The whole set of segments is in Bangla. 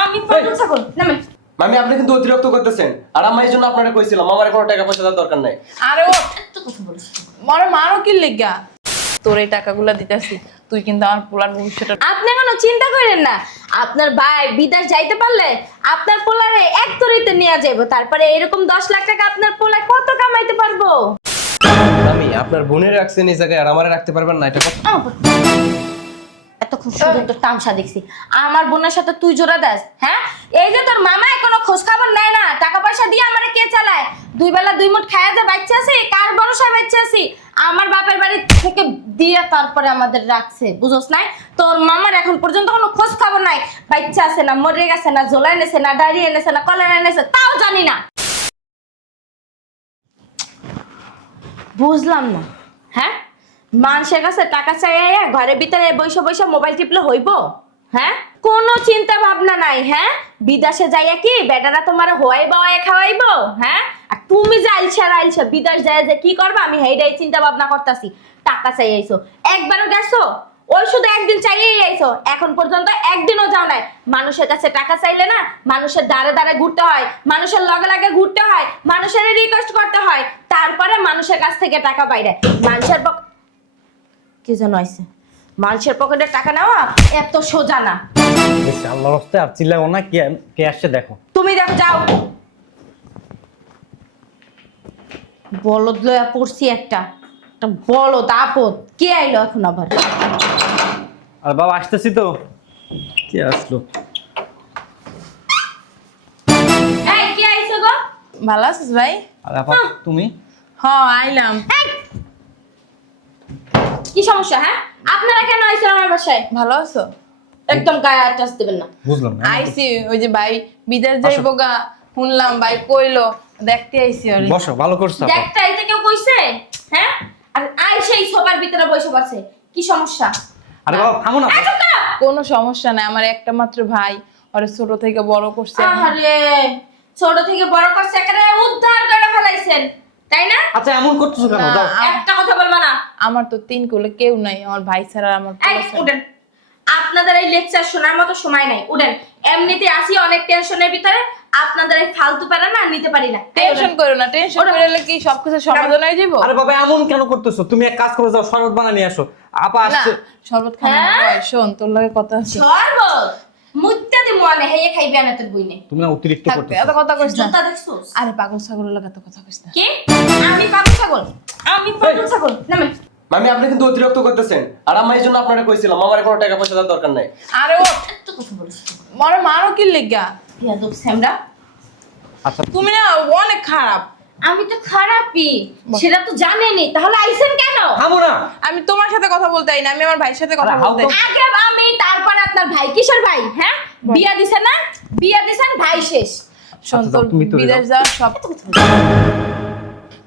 আমি পাগল ছাগল নামেন। মামি আপনি কিন্তু অতিরিক্ত করতেছেন, আর আমি এই জন্য আপনারা কইছিলাম আমার কোনো টাকা পয়সা দেওয়ার দরকার নাই। আরে ও এত কথা বলিস বড় মারো কি লেগা? তোর এই টাকাগুলা দিতেছি, তুই কিন্তু আমার পোলার ভবিষ্যৎ। আপনি কোনো চিন্তা করেন না, আপনার ভাই বিদেশ যাইতে পারলে আপনার পোলারে এক তরিতে নিয়ে যাবো, তারপরে এরকম 10 লাখ টাকা আপনার পোলায় কত কামাইতে পারবো। মামি আপনার বোনের রাখছেন এই জায়গায়, আর আমারে রাখতে পারবেন না, এটা কথা। এতক্ষণ শুধু তোর তামসা দেখছি, আমার বোনের সাথে তুই জোড়া দাস। হ্যাঁ, এই যে তোর মামা কোনো খোঁজ খবর নেয় না, টাকা পয়সা দিয়ে আমারে কে চালায়? দুই বেলা দুই মুঠ খায়া যে বাচ্চা আছি, কার ভরসায় বাচ্চা আছি? আমার বাপের বাড়ি থেকে দিয়ে তারপরে আমাদের রাখছে, বুঝোস নাই? তোর মামার এখন পর্যন্ত কোনো খোঁজ খবর নাই, বাচ্চা আছে না, মরে গেছে না, ঝোলা এনেছে না, ডায়রিয়া এনেছে না, কলেরা এনেছে, তাও জানি না। বুঝলাম না, হ্যাঁ, মানুষের কাছে টাকা চাইয়া ঘরের ভিতরে বৈশা বৈশা মোবাইল টিপলে হইব? হ্যাঁ, কোনো চিন্তা ভাবনা নাই। হ্যাঁ, বিদেশে যাইয়া কি বেটারা তোমার হওয়াই বাওয়াই খাওয়াইবো? হ্যাঁ, আর তুমি যে আইলছা বিদেশ যায় যে কি করবা, আমি হেইডাই চিন্তা ভাবনা করতেছি। টাকা চাই আইছো, একবারও গেছো? ওই শুধু একদিন চাইয়েই আইছো, এখন পর্যন্ত একদিনও যাও নাই। মানুষের কাছে টাকা চাইলে না, মানুষের দাঁড়ে দাঁড়ে ঘুরতে হয়, মানুষের লগে লগে ঘুরতে হয়, মানুষের রিকোয়েস্ট করতে হয়, তারপরে মানুষের কাছ থেকে টাকা পাইরে। মানুষের কি যেন আইছে, মানুষের পকেটে টাকা নেওয়া এত সোজা না। আল্লাহর রাস্তায় আর চিল্লাও না, কে আসছে দেখো। তুমি দেখো, যাও। বলদ লয়া পড়ছি একটা বলদ আপদ। কে আইলো এখন আবার? আর বাবা আসতেছি তো। কে আসলো? এই কে আইছো গো? ভালো আছিস ভাই? আর আপা তুমি? হ্যাঁ আইলাম। এই, কি সমস্যা? হ্যাঁ, আপনারা কেন আইছেন আমার বাসায়? ভালো আছো? একদম গায়ে টাচ দিবেন না। বুঝলাম না। আইছি ওই যে ভাই বিদেশ যাইবো গা, শুনলাম ভাই কইলো, দেখতে আইছি ওরে। বসো, ভালো করছো আপা। দেখতে আইতে কেউ কইছে? হ্যাঁ, আর আই সেই সোফার ভিতরে বসে পড়ছে, কি সমস্যা? আরে বাবা থামো না। এই চুপ করো। কোনো সমস্যা নাই, আমার একটা মাত্র ভাই, ওরে ছোট থেকে বড় করছে। আরে ছোট থেকে বড় করছে, একেবারে উদ্ধার করে ফেলাইছেন, তাই না? আচ্ছা এমন করতেছো কেন? না, যাও। একটা কথা বলবা না। আমার তো 3 কোলে কেউ নাই, আমার ভাই ছাড়া আমার এই পোলা ছাড়া। উঠেন, আপনাদের এই লেকচার শোনার মতো সময় নাই, উঠেন। এমনিতে আসি অনেক টেনশনের ভিতরে, আপনাদের এই ফালতু প্যারা না নিতে পারি না। টেনশন করো না, টেনশন করলে কি সবকিছু সমাধান হয়ে যাবো? আরে বাবা এমন কেন করতেছো? তুমি এক কাজ করে যাও, শরবত বানিয়ে নিয়ে আসো। আপা না, আসছে। শরবত খাওয়া হ্যাঁ? হয়, শোন তোর লগে কথা আছে। শরবত মুত্তা দি মনে হেয়ে খাইবে না তোর বইনে। তুমি না অতিরিক্ত থাক, করতেছো। এত কথা কইছ না। জুতা দেখছোস? আরে পাগল ছাগলের লগে এত কথা কইছ না। কি? আমি পাগল ছাগল? আমি পাগল ছাগল? নামেন। মামি আপনি কিন্তু অতিরিক্ত করতেছেন, আর আমি এই জন্য আপনারা কইছিলাম আমার কোনো টাকা পয়সা দেওয়ার দরকার নাই। আরে ও এত কথা বলিস বড় মারো কি লেগা? ইয়াদব স্যামরা। আচ্ছা তুমি না অনেক খারাপ। আমি তো খারাপই, সেটা তো জানেনই, তাহলে আইছেন কেন? থামো না। আমি তোমার সাথে কথা বলতে আই না, আমি আমার ভাইয়ের সাথে কথা আরে বলতে আই। আগে আমি, তারপরে আপনার ভাই। কিসের ভাই? হ্যাঁ, বিয়া দিছেন না? বিয়া দিছেন, ভাই শেষ। শোন আচ্ছা, তোর তুমি তো বিদেশ যাওয়ার সব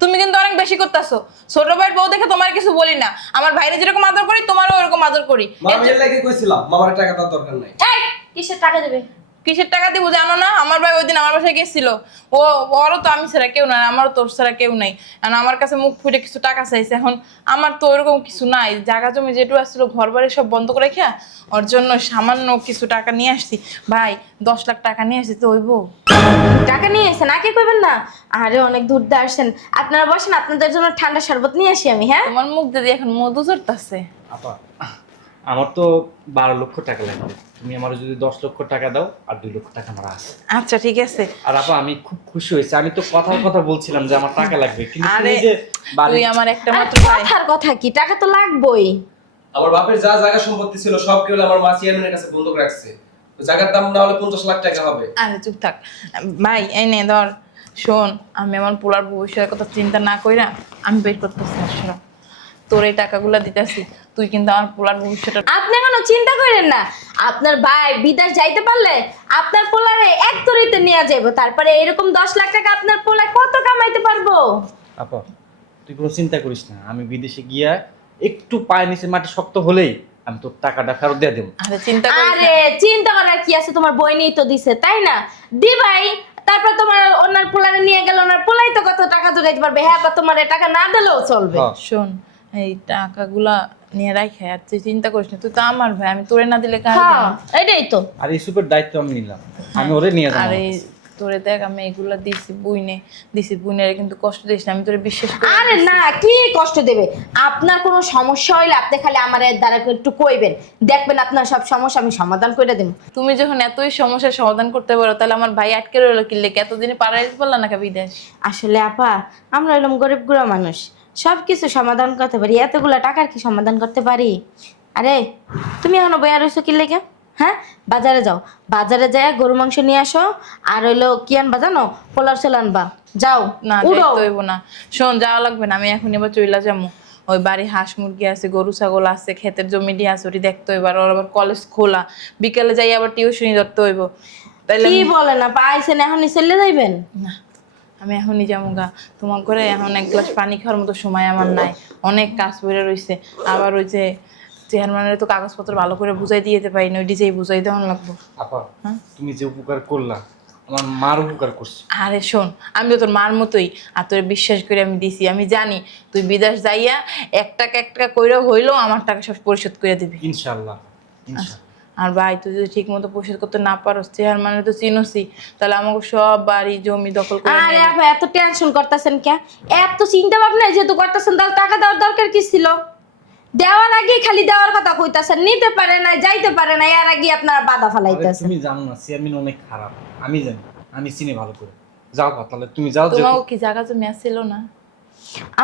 তুমি কিন্তু অনেক বেশি করতেছো। ছোট ভাইয়ের বউ দেখে তোমার কিছু বলি না, আমার ভাইরে যেরকম আদর করি তোমারও ওরকম আদর করি। মামি এর লাগে কইছিলাম আমার টাকা দেওয়ার দরকার নাই। এই কিসের টাকা দেবে? কিসের টাকা দিব জানো না? আমার ভাই ওইদিন আমার বাসায় গেছিল, ও ওরও তো আমি ছাড়া কেউ নাই, আমারও তোর ছাড়া কেউ নাই। এখন আমার কাছে মুখ ফুটে কিছু টাকা চাইছে, এখন আমার তো ওরকম কিছু নাই, জায়গা জমি যেটু আসছিল ঘর বাড়ি সব বন্ধ করে রেখে ওর জন্য সামান্য কিছু টাকা নিয়ে আসছি। ভাই 10 লাখ টাকা নিয়ে আসছি তো হইব? টাকা নিয়ে এসেন, আগে কইবেন না। আরে অনেক দূর দিয়ে আসছেন, আপনারা বসেন, আপনাদের জন্য ঠান্ডা শরবত নিয়ে আসি আমি। হ্যাঁ, তোমার মুখ দিয়ে এখন মধু চড়তেছে। আপা আমার তো 12 লক্ষ টাকা লাগবে। তুমি আমার যদি 10 লক্ষ টাকা দাও, আর 2 লক্ষ টাকা আমার আছে। আচ্ছা ঠিক আছে। আর আপা আমি খুব খুশি হয়েছি। আমি তো কথার কথা বলছিলাম যে আমার টাকা লাগবে, কিন্তু আরে তুমি যে বাড়ি তুই আমার একটা আরে মাত্র ভাই। কথার কথা কি, টাকা তো লাগবেই। আমার বাপের যা জায়গা সম্পত্তি ছিল সব কেবল আমার মা চেয়ারম্যানের কাছে বন্ধক রাখছে। তো জায়গার দাম না হলে 50 লাখ টাকা হবে। আরে চুপ থাক ভাই, এই নে ধর। শোন, আমি আমার পোলার ভবিষ্যতের কথা চিন্তা না কইরা আমি বের করতেছি না, শোন তোর এই টাকাগুলা দিতেছি, তুই কিন্তু আমার পোলার ভবিষ্যৎ। আপনি কোনো চিন্তা করেন না, আপনার ভাই বিদেশ যাইতে পারলে আপনার পোলারে এক তরিতে নিয়ে যাবো, তারপরে এরকম 10 লাখ টাকা আপনার পোলায় কত কামাইতে পারবো। আপা তুই কোনো চিন্তা করিস না, আমি বিদেশে গিয়া একটু পায়ের নিচে মাটি শক্ত হলেই আমি তোর টাকাটা ফেরত দিয়ে দেবো। আরে চিন্তা করিস আরে চিন্তা করার কি আছে, তোমার বই নিয়ে তো দিছে, তাই না? দি ভাই, তারপর তোমার ওনার পোলারে নিয়ে গেল, ওনার পোলাই তো কত টাকা জোগাইতে পারবে। হ্যাঁ, বা তোমার টাকা না দিলেও চলবে। হ্যাঁ। শোন এই টাকাগুলা নিয়ে রাখে আর তুই চিন্তা করিস না, তুই তো আমার ভাই, আমি তোরে না দিলে কার হ্যাঁ এটাই তো। আর ইউসুফের দায়িত্ব আমি নিলাম, আমি ওরে নিয়ে যাবো। আরে তোরে দেখ আমি এগুলা দিছি বুইনে কিন্তু কষ্ট দিস না, আমি তোরে বিশ্বাস করি। আরে না, কি কষ্ট দেবে? আপনার কোনো সমস্যা হইলে আপনি খালি আমার এর দ্বারা একটু কইবেন, দেখবেন আপনার সব সমস্যা আমি সমাধান করে দেব। তুমি যখন এতই সমস্যার সমাধান করতে পারো, তাহলে আমার ভাই আটকে রইলো কি লেগে? এতদিনে পাড়াই পারলা না বিদেশ? আসলে আপা, আমরা এরকম গরিব গুড়া মানুষ, সব কিছু সমাধান করতে পারি, এতগুলা টাকার কি সমাধান করতে পারি? আরে তুমি এখনো বইয়া রইছো কি লেগে? হ্যাঁ, বাজারে যাও, বাজারে যায় গরু মাংস নিয়ে আসো, আর হইলো কি আনবা জানো? পোলার সেল আনবা, যাও। না উড়ো। দেখতে হইব না, শোন যাওয়া লাগবে না, আমি এখন এবার চইলা যাবো। ওই বাড়ি হাঁস মুরগি আছে, গরু ছাগল আছে, ক্ষেতের জমি আছে, ওটি দেখতে হইব। আর ওর আবার কলেজ খোলা, বিকালে যাই আবার টিউশনি ধরতে হইব। তাইলে কি বলে না, পাইছেন এখনই চলে যাইবেন? না, আমি এখনই যাবো গা। তোমার করে এখন এক গ্লাস পানি খাওয়ার মতো সময় আমার নাই, অনেক কাজ পড়ে রইছে। আবার ওই যে চেয়ারম্যানের তো কাগজপত্র ভালো করে বুঝাই দিয়ে যেতে পারিনি, ওই ডিজেই বুঝাই দেওয়ান লাগবো। আপা তুমি যে উপকার করলা, আমার মার উপকার করছো। আরে শোন, আমি তো তোর মার মতোই, আর তোর বিশ্বাস করে আমি দিছি। আমি জানি তুই বিদেশ যাইয়া এক টাকা কইরা হইলেও আমার টাকা সব পরিশোধ করে দিবি ইনশাআল্লাহ ইনশাআল্লাহ। আর ভাই তুই যদি ঠিক মতো পরিশোধ করতে না পারোস, চেয়ারম্যানের তো চিনোসি, তাহলে আমাকে সব বাড়ি জমি দখল করে আরে নিয়ে আপা, এত টেনশন করতেছেন কে? এত চিন্তা ভাবনা যেহেতু করতেছেন, তাহলে টাকা দেওয়ার দরকার কি ছিল? দেওয়ার আগে খালি দেওয়ার কথা কইতাছেন, নিতে পারে না, যাইতে পারে না, এর আগে আপনারা বাধা আরে ফালাইতেছেন। তুমি জানো না চেয়ারম্যান অনেক খারাপ, আমি জানি, আমি চিনি ভালো করে। যাও বা, তাহলে তুমি যাও। তোমাকে কি জায়গা জমি আসছিল না?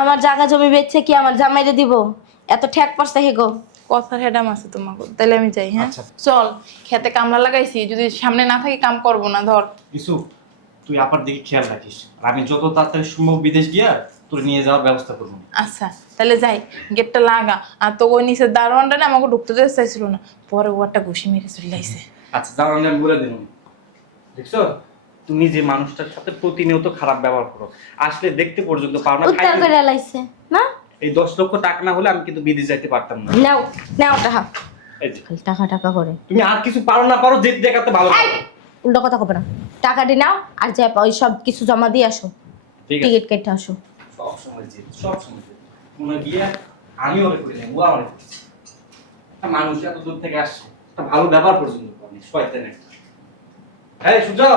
আমার জায়গা জমি বেচছে কি আমার জামাইরে দিব? এত ঠেক পড়ছে হেগো। কথার হেডাম আছে তোমাকে, তাহলে আমি যাই। হ্যাঁ আচ্ছা। চল, খেতে কামলা লাগাইছি, যদি সামনে না থাকি কাম করবো না। ধর ইউসুফ, তুই আপার দিকে খেয়াল রাখিস, আর আমি যত তাড়াতাড়ি সম্ভব বিদেশ গিয়া তোর নিয়ে যাওয়ার ব্যবস্থা করবো। আচ্ছা তাহলে যাই, গেটটা লাগা। আর তো ওই নিচের দারোয়ানটা না আমাকে ঢুকতে দিতে চাইছিল না, পরে ও একটা ঘুষি মেরে চলে আইছে। আচ্ছা যাও, আমি বলে দেব। দেখছো, তুমি যে মানুষটার সাথে প্রতিনিয়ত খারাপ ব্যবহার করো, আসলে দেখতে পর্যন্ত পারো না। উত্তর করে লাইছে না? এই 10 লক্ষ টাকা না হলে আমি কিন্তু বিদেশ যাইতে পারতাম না। নাও নাও টাকা, এই যে, খালি টাকা টাকা করে। তুমি আর কিছু পারো না পারো, জেদ দেখাতে ভালো এই, উল্টো কথা কবে না। টাকাটি নাও আর যে ওই সব কিছু জমা দিয়ে আসো, ঠিক আছে। টিকিট কেটে আসো। সব সময় জেদ, সব সময় জেদ। মনে গিয়ে আমি ওরে করে নেই, ও আমারে করছে। একটা মানুষ এত দূর থেকে আসছে, একটা ভালো ব্যবহার পর্যন্ত করেনি, শয়তান একটা। এই সুজা,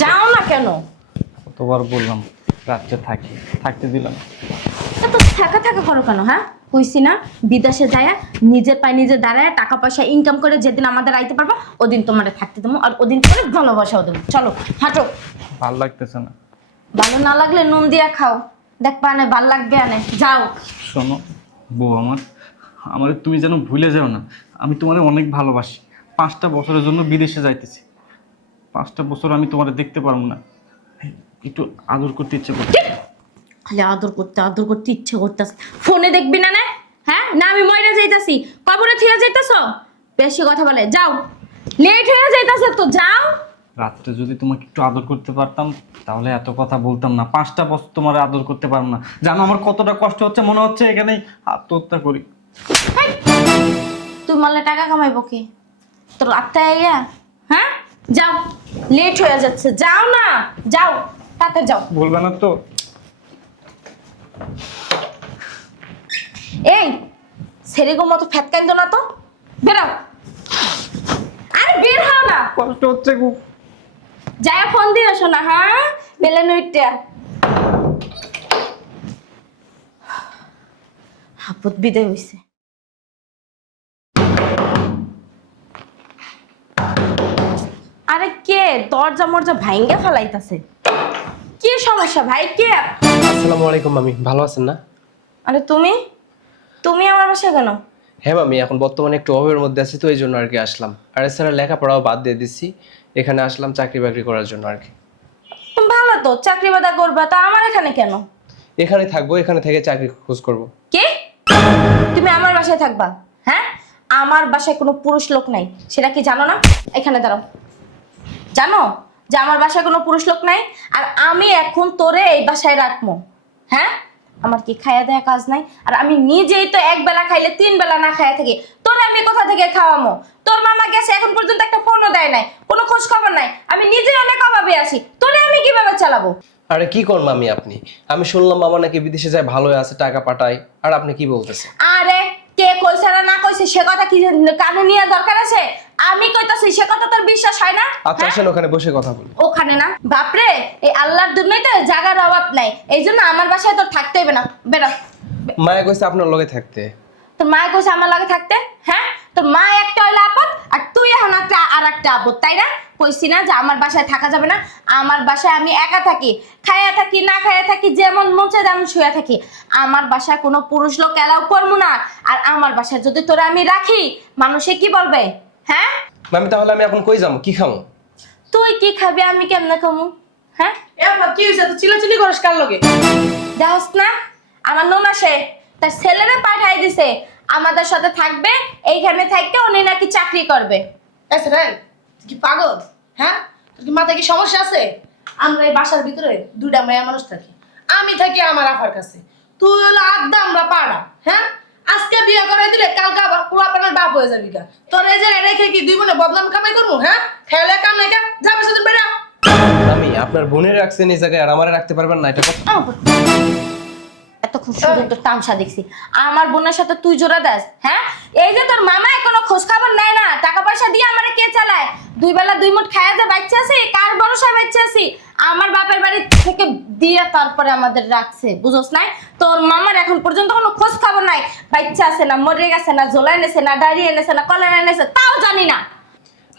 যাও না কেন? কতবার বললাম রাত্রে থাকতে দিলাম। এত থাকা থাকা করো কেন? হ্যাঁ, কইছি না বিদেশে যায় নিজের পায়ে নিজে দাঁড়ায় টাকা পয়সা ইনকাম করে যেদিন আমাদের আইতে পারবো ওদিন তোমারে থাকতে দেবো, আর ওদিন করে ভালোবাসাও দেবো। চলো হাঁটো। ভালো লাগতেছে না। ভালো না লাগলে নুন দিয়া খাও, দেখবা না ভাল লাগবে। আনে যাও। শোনো বউ আমার তুমি যেন ভুলে যাও না, আমি তোমারে অনেক ভালোবাসি। 5টা বছরের জন্য বিদেশে যাইতেছি, 5টা বছর আমি তোমারে দেখতে পারবো না, একটু আদর করতে ইচ্ছে করছে। খালি আদর করতে ইচ্ছে করতেছে। ফোনে দেখবি না? না হ্যাঁ, না আমি ময়রা যাইতাছি, কবরে থিয়া যাইতাছ, বেশি কথা বলে। যাও, লেট হয়ে যাইতাছে তো, যাও। রাত্রে যদি তোমাকে একটু আদর করতে পারতাম তাহলে এত কথা বলতাম না। 5টা বছর তোমার আদর করতে পারবো না, জানো আমার কতটা কষ্ট হচ্ছে। মনে হচ্ছে এখানেই আত্মহত্যা করি। হেই, তুই মারলে টাকা কামাইবো কি তোর আত্মায় ইয়া? হ্যাঁ, যাও, লেট হয়ে যাচ্ছে, যাও না, যাও, তাতে যাও। বলবে না তো? এই সেরকম মতো ফ্যাতকাইন দো না তো, বেরাও। আরে বের হও না, কষ্ট হচ্ছে খুব। যায় ফোন দিয়ে আসো না। হ্যাঁ, বেলে নইটা আপদ বিদায় হইছে। আরে কে দরজা মরজা ভাঙ্গা ফেলাইতাছে? কি সমস্যা ভাই? কে? আসসালামু আলাইকুম মামি, ভালো আছেন না? আরে তুমি তুমি আমার বাসায় কেন? হ্যাঁ মামি, এখন বর্তমানে একটু অভাবের মধ্যে আছি তো এই জন্য আর কি আসলাম। আর এছাড়া লেখাপড়াও বাদ দিয়ে দিচ্ছি, এখানে আসলাম চাকরি বাকরি করার জন্য আর কি। ভালো তো, চাকরি বাদা করবা তো আমার এখানে কেন? এখানে থাকবো, এখানে থেকে চাকরি খোঁজ করবো। কে? তুমি আমার বাসায় থাকবা? হ্যাঁ, আমার বাসায় কোনো পুরুষ লোক নাই, সেটা কি জানো না? এখানে দাঁড়াও। জানো যে আমার বাসায় কোনো পুরুষ লোক নাই, আর আমি এখন তোরে এই বাসায় রাখবো? হ্যাঁ, আমার কি খাইয়া দেয়া কাজ নাই? আর আমি নিজেই তো এক বেলা খাইলে 3 বেলা না খাইয়া থাকি, তোরে আমি কোথা থেকে খাওয়ামো? তোর মামা গেছে, এখন পর্যন্ত একটা ফোনও দেয় নাই, কোনো খোঁজ খবর নাই। আমি নিজে অনেক অভাবে আছি, তোরে আমি কিভাবে চালাবো? আরে কি করবো আমি শুনলাম মামা নাকি বিদেশে যায় ভালো আছে, টাকা পাঠায়, আর আপনি কি বলতেছেন? আরে কে কইছে না না কইছে সে কথা কি কানে নিয়ে দরকার আছে? আমি কইতাছি সে কথা তোর বিশ্বাস হয় না? আচ্ছা হ্যাঁ? আসেন ওখানে বসে কথা বলি। ওখানে না বাপরে, এই আল্লাহর দুনিয়াতে জায়গার অভাব নাই, এই জন্য আমার বাসায় তোর থাকতে হবে না, বেরো। মায়া কইছে আপনার লগে থাকতে। তোর মা কইছে আমার লগে থাকতে? হ্যাঁ, তোর মা একটা হইলো আপদ আর তুই এখন একটা আর একটা আপদ, তাই না? কইছি না যে আমার বাসায় থাকা যাবে না? আমার বাসায় আমি একা থাকি, খাইয়া থাকি না খাইয়া থাকি, যেমন মন চায় তেমন শুয়ে থাকি। আমার বাসায় কোনো পুরুষ লোক এলাও করবো না। আর আমার বাসায় যদি তোরা আমি রাখি, মানুষে কি বলবে? হ্যাঁ, মামি তাহলে আমি এখন কই যাবো, কি খাবো? তুই কি খাবি আমি কেমনে খাবো? হ্যাঁ, কি হয়েছে তো চিলাচিলি করিস কার লগে? যাস না আমার নোনা সে তার ছেলেরে পাঠাই দিছে আমাদের সাথে থাকবে, এইখানে থাকতে উনি নাকি চাকরি করবে। আচ্ছা রে, তুই কি পাগল? হ্যাঁ, তোর কি মাথায় কি সমস্যা আছে? আমরা এই বাসার ভিতরে দুইটা মেয়ে মানুষ থাকি, আমি থাকি আমার আফার কাছে, তুই হলো আড্ডা, আমরা পাড়া। হ্যাঁ, আজকে বিয়ে করাই দিলে কালকে আবার পোলাপানের বাপ হয়ে যাবি গা। তোর এই যে রেখে কি দুই বোনে বদনাম কামাই করবো? হ্যাঁ, খেলে কাম নাই কা, যাবে সেদিন বেড়া। আমি আপনার বোনের রাখছেন এই জায়গায় আর আমারে রাখতে পারবেন না, এটা কথা? এতক্ষণ শুধু তোর তামসা দেখছি, আমার বোনের সাথে তুই জোড়া দাস। হ্যাঁ, এই যে তোর মামা কোনো খোঁজ খবর নেয় না, টাকা পয়সা দিয়ে আমারে কে চালায়? দুই বেলা দুই মুঠ খায়া যে বাচ্চা আছি, কার ভরসায় বাচ্চা আছি? আমার বাপের বাড়ি থেকে দিয়ে তারপরে আমাদের রাখছে, বুঝোস নাই? তোর মামার এখন পর্যন্ত কোনো খোঁজ খবর নাই, বাচ্চা আছে না মরে গেছে না ঝোলা এনেছে না ডায়রিয়া এনেছে না কলেরা এনেছে তাও জানি না।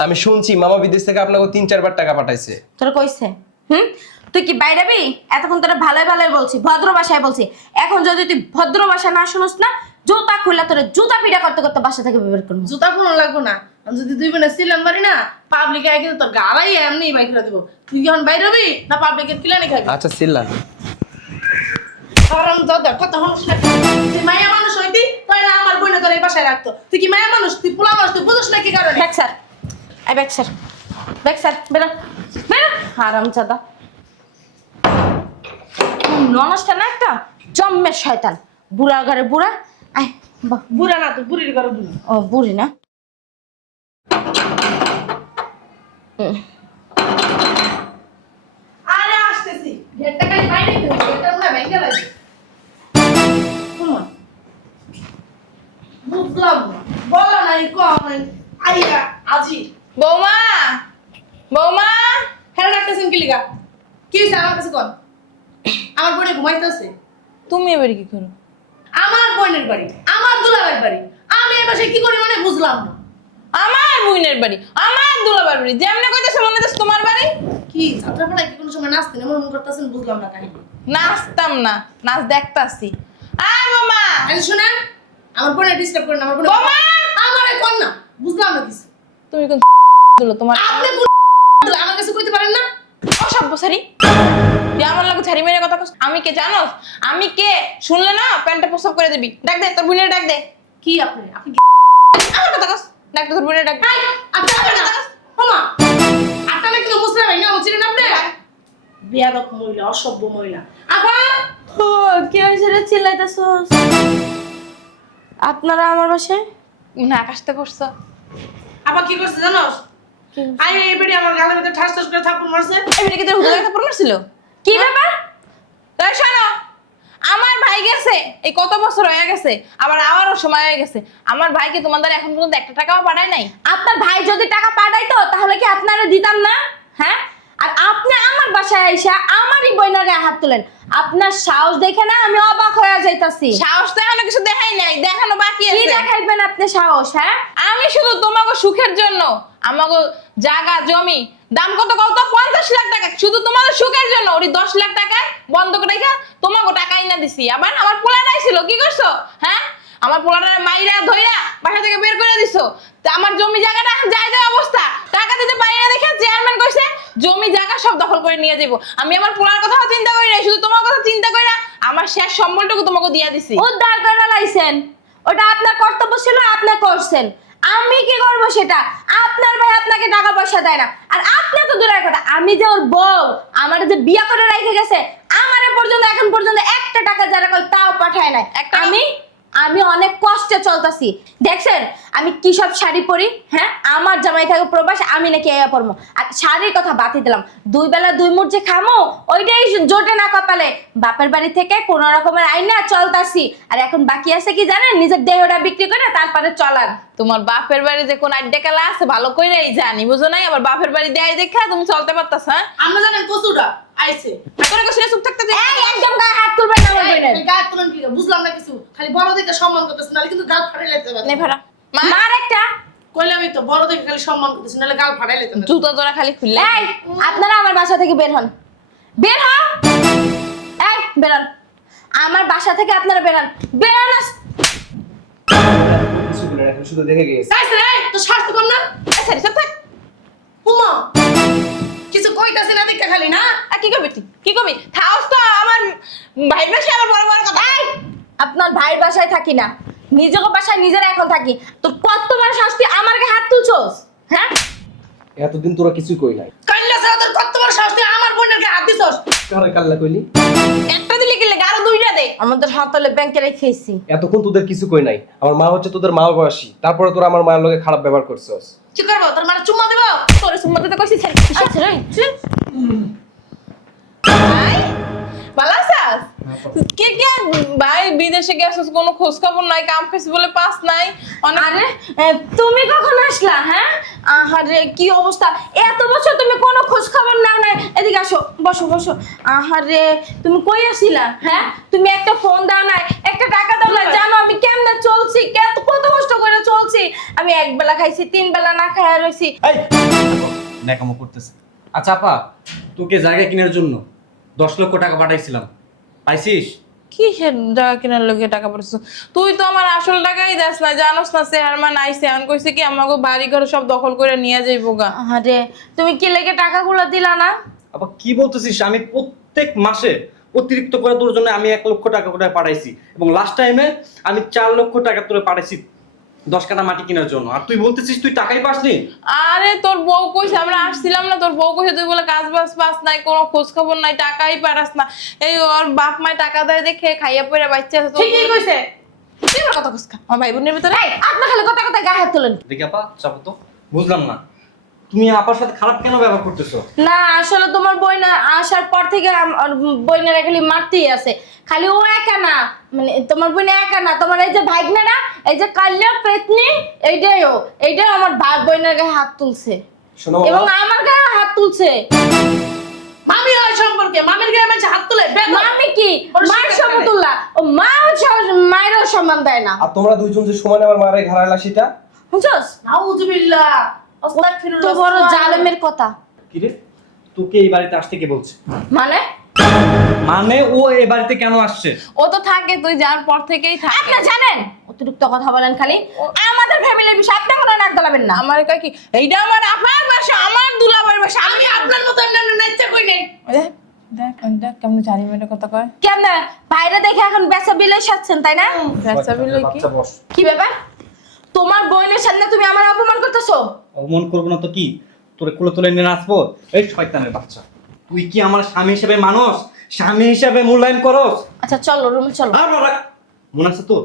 আমি শুনছি মামা বিদেশ থেকে আপনাকে 3-4 বার টাকা পাঠাইছে। তোর কইছে? তুই কি বাইরাবি? এতক্ষণ তোরা ভালোই ভালোই বলছি, ভদ্র ভাষায় বলছি। এখন যদি তুই ভদ্র ভাষা না শুনস না, জুতা খুললা তোর জুতা পিটা করতে করতে বাসা থেকে বের করবো। জুতা কোনো লাগবো না, আমি যদি দুই বোনে সিলাম মারি না, পাবলিকে আগে তোর গালাই এমনি বাইক করে দেবো। তুই কি এখন বাইরে হবি না পাবলিকের কিলানি খাবি? আচ্ছা সিল্লান। কারণ দাদা কত সমস্যা, তুই মায়া মানুষ হইতি তাহলে আমার বোনে তোর এই বাসায় রাখতো। তুই কি মায়া মানুষ? তুই পোলা মানুষ, তুই বুঝোস না কি কারণে? Bag sir, I bag sir, bag sir, বেরো বেরো হারাম জাদা। ননসটা না একটা জম্মের শয়তান, বুড়া ঘরে বুড়া। আয় বাহ, বুড়া না, তুই বুড়ির ঘরে বুড়ি। ও বুড়ি না? আরে আসতেছি, গেটটা খালি বাইরে দিও, গেটটা না ভেঙে লাগবে। শুনুন, বুঝলাম না, বলো নাই কম নাই, আইয়া আজি বৌমা, বৌমা, হ্যাঁ রাখতেছেন কি লিগা? কি হয়েছে আমার কাছে কোন? আমার বোনে ঘুমাইতেছে। তুমি এবারে কি করো? আমার বোনের বাড়ি, আমার দুলাভাইয়ের বাড়ি, আমি এই বাসায় কি করি মানে বুঝলাম না। আমার বোনের বাড়ি, আমার দুলাবার বাড়ি, যেমনে কইতেছে মনে হচ্ছে তোমার বাড়ি। কি যাত্রাপালায় কি কোনো সময় নাচতেন এমন মন করতেছেন বুঝলাম না কাহিনী। নাচতাম না, নাচ দেখতাছি। আয় বৌমা, আচ্ছা শুনেন, আমার বোনে ডিস্টার্ব করেন না, আমার বোনে বোমা! আমার কোন না বুঝলাম না কিছু। তুমি কোন দিলো তোমার? আপনি কোন আমার কাছে কইতে পারেন না? অসভ্য ছাড়ি, তুই আমার লাগে ছাড়ি মেরে কথা কস। আমি কে জানোস? আমি কে শুনলে না প্যান্টটা প্রস্তাব করে দিবি। ডাক দে তোর বোনের, ডাক দে। কি আপনি আপনি কি আমার কথা কস, ডাক দে তোর বোনের, ডাক দে। আই আপনি আপনি না ওমা আপনারা কি মুসলিম ভাই না উচিত না আপনি? বেয়াদব মহিলা, অসভ্য মহিলা। আপা ও কি হয়েছে রে চিল্লাইতেছস? আপনারা আমার বাসায়? না আকাশতে পড়ছো। আপা কি করছে জানোস? আই এই বেড়ি আমার গালের ভিতরে ঠাস ঠাস করে থাপ্পড় মারছে। এবারে কি তোর হুদা একটা পড়া ছিল? কি ব্যাপার? তাই শোনো, আমার ভাই গেছে, এই কত বছর হয়ে গেছে, আবার আবারও সময় হয়ে গেছে। আমার ভাইকে তোমাদের এখন পর্যন্ত একটা টাকাও পাঠায় নাই। আপনার ভাই যদি টাকা পাঠাইতো তাহলে কি আপনারা দিতাম না? হ্যাঁ, আর আপনি আমার বাসায় এসে আমারই বইনারে হাত তুলেন, আপনার সাহস দেখে না আমি অবাক হয়ে যাইতাছি। সাহস দেখানো কিছু দেখাই নাই, দেখানো বাকি কি আছে। দেখাইবেন আপনি সাহস? হ্যাঁ, আমি শুধু তোমাকে সুখের জন্য, আমাকে জায়গা জমি দাম কত কত 50 লাখ টাকা, শুধু তোমাদের সুখের জন্য ওই 10 লাখ টাকা বন্ধক রেখে তোমাকে টাকা ইনা দিছি। আবার আমার পোলাটাই ছিল, কি করছো? হ্যাঁ, আমার পোলাটার মাইরা ধইরা বাসা থেকে বের করে দিছো। তা আমার জমি জায়গাটা এখন যাই যাই অবস্থা, টাকা দিতে পারি না দেখে চেয়ারম্যান কইছে জমি জায়গা সব দখল করে নিয়ে যাবো। আমি আমার পোলার কথা চিন্তা করি না, শুধু তোমার কথা চিন্তা করি না, আমার শেষ সম্বলটুকু তোমাকে দিয়ে দিছি। উদ্ধার করে লাইছেন, ওটা আপনার কর্তব্য ছিল, আপনি করছেন। আমি কি করব সেটা? আপনার ভাই আপনাকে টাকা পয়সা দেয় না, আর আপনি তো দূরের কথা, আমি যে ওর বউ, আমার যে বিয়া করে রেখে গেছে, আমারে পর্যন্ত এখন পর্যন্ত একটা টাকা যারা কই তাও পাঠায় নাই। একটা আমি আমি অনেক কষ্টে চলতেছি। দেখছেন আমি কি সব শাড়ি পরি, হ্যাঁ? আমার জামাই থাকে প্রবাস, আমি নাকি এয়া পরবো। আর শাড়ির কথা বাতি দিলাম, 2 বেলা 2 মুঠ যে খামো ওইটাই জোটে না কপালে। বাপের বাড়ি থেকে কোন রকমের আইনা চলতাছি, আর এখন বাকি আছে কি জানেন, নিজের দেহটা বিক্রি করে তারপরে চলার। তোমার বাপের বাড়ি যে কোন আড্ডাকালা আছে ভালো কইরাই জানি, বুঝো নাই? আবার বাপের বাড়ি দেয় দেখা তুমি চলতে পারতাছ, হ্যাঁ? আমরা জানেন কচুটা আইছে। এখন শুনে চুপ থাকতে যে এই একদম গায়ে হাত তুলবেন না আমার বোনের। গায়ে তুলেন কি বুঝলাম না কিছু, খালি বড় দেখে সম্মান করতেছ, নাহলে কিন্তু গাল ফাটাই লেতে পারে। নে ভাড়া মা মার একটা। কইলামই তো বড় দেখে খালি সম্মান করতেছ, নাহলে গাল ফাটাই লেতে পারে। জুতা জোড়া খালি খুললে। এই আপনারা আমার বাসা থেকে বের হন, বের হন। এই বেরোন, আমার বাসা থেকে আপনারা বেরোন, বেরোন না। কিছু বলে রাখি, শুধু দেখে গেছে। যাইছে রে, তো স্বাস্থ্য কম না? সরি চুপ থাক। উমা কিছু কইতাছ না দেখতে খালি না। আর কি করবি তুই? কি করবি? থাউস তো আমার ভাই বেশি আমার বড় বড় কথা। এই আপনার ভাইয়ের বাসায় থাকি না, নিজের বাসায় নিজেরা এখন থাকি। তোর কত বড় শাস্তি, আমার গায়ে হাত তুলছস, হ্যাঁ? এতদিন তোরা কিছুই কই নাই। কাল্লা ছাড়া তোর কত বড় সাহস, তুই আমার বোনের গায়ে হাত দিছস। কারে কাল্লা কইলি? একটা দিলে কি লাগে? আরো 2টা দে। আমাদের হাতলে ব্যাংকে রেখেছি। এতক্ষণ তোদের কিছু কই নাই। আমার মা হচ্ছে তোদের মা বয়সী, তারপরে তোরা আমার মায়ের লগে খারাপ ব্যবহার করছস। কি করবো, তোর মানে চুম্মা দিব? তোরে সুম্মাতে তো কইছি ছেড়ে। আচ্ছা রে, ভাই ভালো আছিস? কে কে ভাই বিদেশে গেছিস, কোনো খোঁজ খবর নাই, কাম খাইছিস বলে পাস নাই। আরে তুমি কখন আসলা, হ্যাঁ? আহারে কি অবস্থা, এত বছর তুমি কোনো খোঁজ খবর নাও না। এদিকে আসো, বসো বসো। আহারে তুমি কই আসিলা, হ্যাঁ? তুমি একটা ফোন দাও না, একটা টাকা দাও না। জানো আমি কেমনে চলছি, কত কষ্ট করে চলছি। আমি 1 বেলা খাইছি, 3 বেলা না খাইয়া রইছি। এই ন্যাকামো করতেছে। আচ্ছা আপা, তোকে জায়গা কেনার জন্য 10 লক্ষ টাকা পাঠাইছিলাম, পাইছিস? কিসের জায়গা কেনার লোকে টাকা পড়ছিস? তুই তো আমার আসল টাকাই দেস না, জানোস না? চেয়ারম্যান আইসে এখন কইছে কি আমাকে বাড়ি ঘর সব দখল করে নিয়ে যাইবো গা। আহারে তুমি কি লেগে টাকাগুলো দিলা না? আপা কি বলতেছিস? আমি প্রত্যেক মাসে অতিরিক্ত করে তোর জন্য আমি 1 লক্ষ টাকা করে পাঠাইছি, এবং লাস্ট টাইমে আমি 4 লক্ষ টাকা তোরে পাঠাইছি 10 কাঠা মাটি কেনার জন্য। আর তুই বলতেছিস তুই টাকাই পাসনি? আরে তোর বউ কইছে, আমরা আসছিলাম না, তোর বউ কইছে তুই বলে কাজ বাজ পাস নাই, কোনো খোঁজ খবর নাই, টাকাই পারাস না। এই ওর বাপ মায় টাকা দেয় দেখে খাইয়া পড়ে বাচ্চা আছে। ঠিকই কইছে। কি বড় কথা কইছ? আমার ভাই বোনের ভিতরে এই আপনার খালি কথা কথা গায়ে হাত তোলেন। দেখি আপা, চাপো তো। বুঝলাম না তুমি আপার সাথে খারাপ কেন ব্যবহার করতেছো? না আসলে তোমার বোন আসার পর থেকে বোনেরা খালি মারতেই আছে। খালি ও একা না, মানে তোমার বোন একা না, তোমার এই যে ভাইগনা না, এই যে কাল্লা পেতনি, এইটাই আমার ভাই বোনের গায়ে হাত তুলছে শোনো এবং বাবা, আমার গায়ে হাত তুলছে। মামি হয় সম্পর্কে, মামির গায়ে মানুষ হাত তুলে বেদম। মামি কি মার সমতুল্লা, ও মা মায়েরও সম্মান দেয় না। আর তোমরা দুইজন যে সমানে আমার মারে ঘাড়াইলা সেটা বুঝছস? নাউজুবিল্লাহ, তো আস্তাগফিরুল্লাহ। বড় জালেমের কথা। কিরে, তোকে এই বাড়িতে আসতে কে বলছে? মানে মানে ও এই বাড়িতে কেন আসছে? ও তো থাকে, তুই যাওয়ার পর থেকেই থাকে। আপনি জানেন অতিরিক্ত কথা বলেন খালি। আমাদের ফ্যামিলির বিষয় আপনি কোনো নাক গলাবেন না। আমার কয় কি এইটা আমার আপনার বাসা, আমার দুলাভাইয়ের বাসা। আমি আপনার মতো এমনি নাচতে কই নাই। দেখ দেখ দেখ কেমন জানি মেয়েটা কথা কয়। কেমনে বাইরে দেখে এখন বেচা বিলে সাজছেন তাই না? ব্যবসা বিলে কি? বাচ্চা বস। কি ব্যাপার, তোমার বোনের সামনে তুমি আমার অপমান করতেছো? অপমান করবো না তো কি? তোরে কোলে তুলে নিয়ে নাচবো? এই শয়তানের বাচ্চা, তুই কি আমার স্বামী হিসেবে মানুষ, স্বামী হিসেবে মূল্যায়ন করস? আচ্ছা চলো রুমে চলো। আর বাবা, মনে আছে তো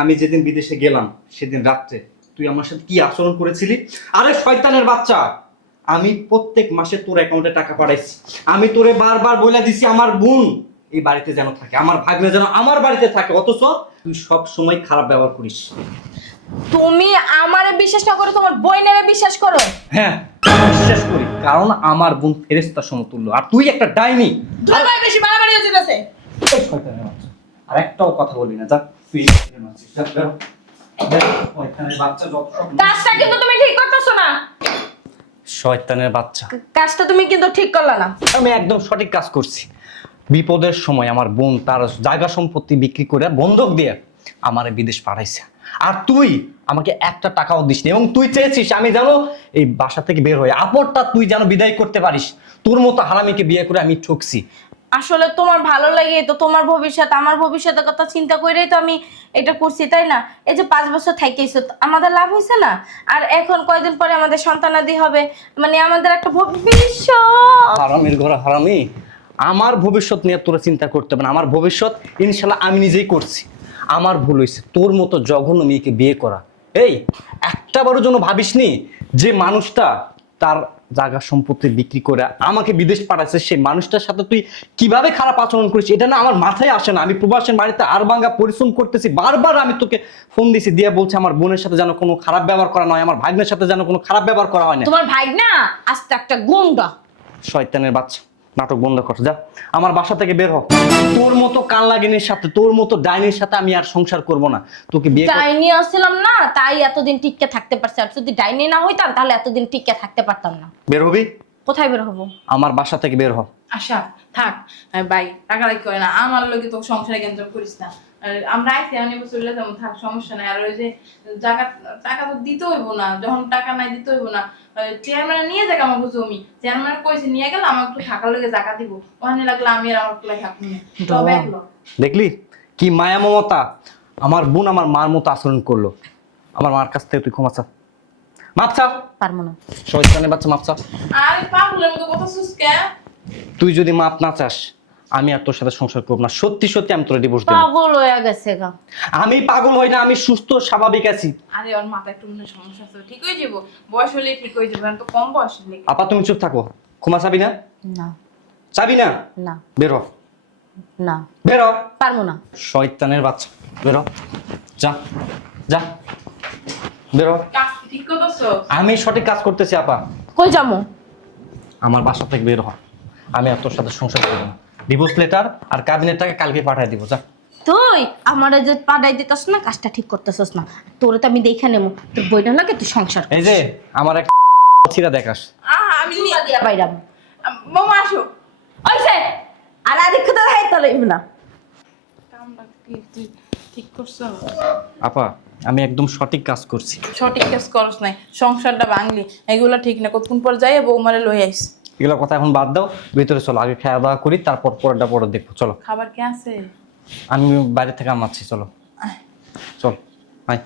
আমি যেদিন বিদেশে গেলাম সেদিন রাত্রে তুই আমার সাথে কি আচরণ করেছিলি? আরে শয়তানের বাচ্চা, আমি প্রত্যেক মাসে তোর অ্যাকাউন্টে টাকা পাঠাইছি। আমি তোরে বারবার বলে দিছি আমার বোন এই বাড়িতে যেন থাকে, আমার ভাগ্নে যেন আমার বাড়িতে থাকে, অথচ তুই সব সময় খারাপ ব্যবহার করিস। তুমি আমারে বিশ্বাস না করে তোমার বোনেরে বিশ্বাস করো। হ্যাঁ, বিশ্বাস করি, কারণ আমার বোন ফেরেশতার সমতুল্য, আর তুই একটা ডাইনি। দুই ভাই বেশি বাড়াবাড়ি হয়ে যেতেছে। এই শয়তানের বাচ্চা, আর একটাও কথা বলবি না, যা তুই এখানে আছিস, যা, বেরো। বেরো, শয়তানের বাচ্চা, যত সব কাজটা কিন্তু তুমি ঠিক করতেছো না। শয়তানের বাচ্চা। কাজটা তুমি কিন্তু ঠিক করলা না। আমি একদম সঠিক কাজ করছি। বিপদের সময় আমার বোন তার জায়গা সম্পত্তি বিক্রি করে বন্ধক দিয়ে আমারে বিদেশ পাঠাইছে, আর তুই আমাকে একটা টাকাও দিসনি, এবং তুই চেয়েছিস আমি যেন এই বাসা থেকে বের হই, আপরটা তুই যেন বিদায় করতে পারিস। তোর মতো হারামিকে বিয়ে করে আমি ঠকছি। আসলে তোমার ভালো লাগে তো, তোমার ভবিষ্যৎ আমার ভবিষ্যতের কথা চিন্তা করেই তো আমি এটা করছি তাই না? এই যে 5 বছর থাইকেইছো, আমাদের লাভ হয়েছে না? আর এখন কয়দিন পরে আমাদের সন্তানাদি হবে, মানে আমাদের একটা ভবিষ্যৎ। হারামির ঘরে হারামি, আমার ভবিষ্যৎ নিয়ে তোরা চিন্তা করতে হবে না। আমার ভবিষ্যৎ ইনশাল্লাহ আমি নিজেই করছি। আমার ভুল হয়েছে তোর মতো জঘন্য মেয়েকে বিয়ে করা। এই একটাবারও জন্য ভাবিসনি যে মানুষটা তার জায়গা সম্পত্তি বিক্রি করে আমাকে বিদেশ পাঠাচ্ছে, সেই মানুষটার সাথে তুই কিভাবে খারাপ আচরণ করিস এটা না আমার মাথায় আসে না। আমি প্রবাসের বাড়িতে আরবাঙ্গা পরিশ্রম করতেছি, বারবার আমি তোকে ফোন দিছি, দিয়ে বলছে আমার বোনের সাথে যেন কোনো খারাপ ব্যবহার করা নয়, আমার ভাগ্নের সাথে যেন কোনো খারাপ ব্যবহার করা হয় না। তোমার ভাই না আস্তে একটা গুন্ডা। শয়তানের বাচ্চা, নাটক বন্ধ কর, যা আমার বাসা থেকে বের হ। তোর মতো কান লাগিনের সাথে, তোর মতো ডাইনির সাথে আমি আর সংসার করব না। তোকে বিয়ে ডাইনি আসছিলাম না তাই এতদিন টিকে থাকতে পারছি, আর যদি ডাইনি না হইতাম তাহলে এতদিন টিকে থাকতে পারতাম না। বের হবি? কোথায় বের হবো? আমার বাসা থেকে বের হ। আশা থাক ভাই, টাকা রাখি করে না, আমার লোকে তো সংসারে কেন্দ্র করিস না। আর আমরা আইসি আমি চলে যাবো, থাক সমস্যা নাই। আর ওই যে টাকা তো দিতে হইব না, যখন টাকা নাই দিতে হইব না। চেয়ারম্যান নিয়ে যাক আমাকে জমি, চেয়ারম্যান কইছে নিয়ে গেলে আমাকে একটু থাকার লোকে জায়গা দিব, ওখানে লাগলে আমি আর আমার প্লাই থাকবো না। তবে একলো দেখলি কি মায়া মমতা, আমার বোন আমার মার মতো আচরণ করলো। আমার মার কাছ থেকে তুই ক্ষমা চা, মাপ চা। পারবো না। শয়তানের বাচ্চা, মাপ চা। আরে পাগলের মতো কথা শুসকে। তুই যদি মাপ না চাস আমি আর তোর সাথে সংসার করব না। সত্যি সত্যি আমি তোর ডিভোর্স দেব। পাগল হয়ে গেছে গা। আমি পাগল হই না, আমি সুস্থ স্বাভাবিক আছি। আরে ওর মাথা একটু মনে হয় সমস্যা আছে, ঠিক হয়ে যাবো, বয়স হলে ঠিক হয়ে যাবে, তো কম বয়স হলে। আপা তুমি চুপ থাকো, ক্ষমা চাবি না? না চাবি না? না বের হ, না বের হ। পারবো না। শয়তানের বাচ্চা, বের হ, যা যা, বের হ। কাজ কি ঠিক করতেছো? আমি সঠিক কাজ করতেছি আপা। কই যাবো? আমার বাসা থেকে বের হ, আমি আর তোর সাথে সংসার করব না। ডিভোর্স লেটার আর ক্যাবিনেট টাকা কালকে পাঠিয়ে দিব, যা। তুই আমারে যে পাঠাই দিতেছ না, কাজটা ঠিক করতেছস না। তোরে তো আমি দেখে নেবো, তোর বইটা লাগে তুই সংসার এই যে আমার এক ছিরা দেখাস। আমি দিয়া বাইরাম। মামা আসো। ওইছে আর আদিক তো হাই তো লইব না। কামটা কি তুই ঠিক করছো? আপা আমি একদম সঠিক কাজ করছি। সঠিক কাজ করস নাই, সংসারটা ভাঙলি, এগুলো ঠিক না। কতক্ষণ পর যাই বৌমারে লই আইস। এগুলো কথা এখন বাদ দাও, ভিতরে চলো, আগে খাওয়া দাওয়া করি, তারপর পরেরটা পরে দেখবো। চলো, খাবার কি আছে? আমি বাইরে থেকে আমাচ্ছি, চলো চল, আয়।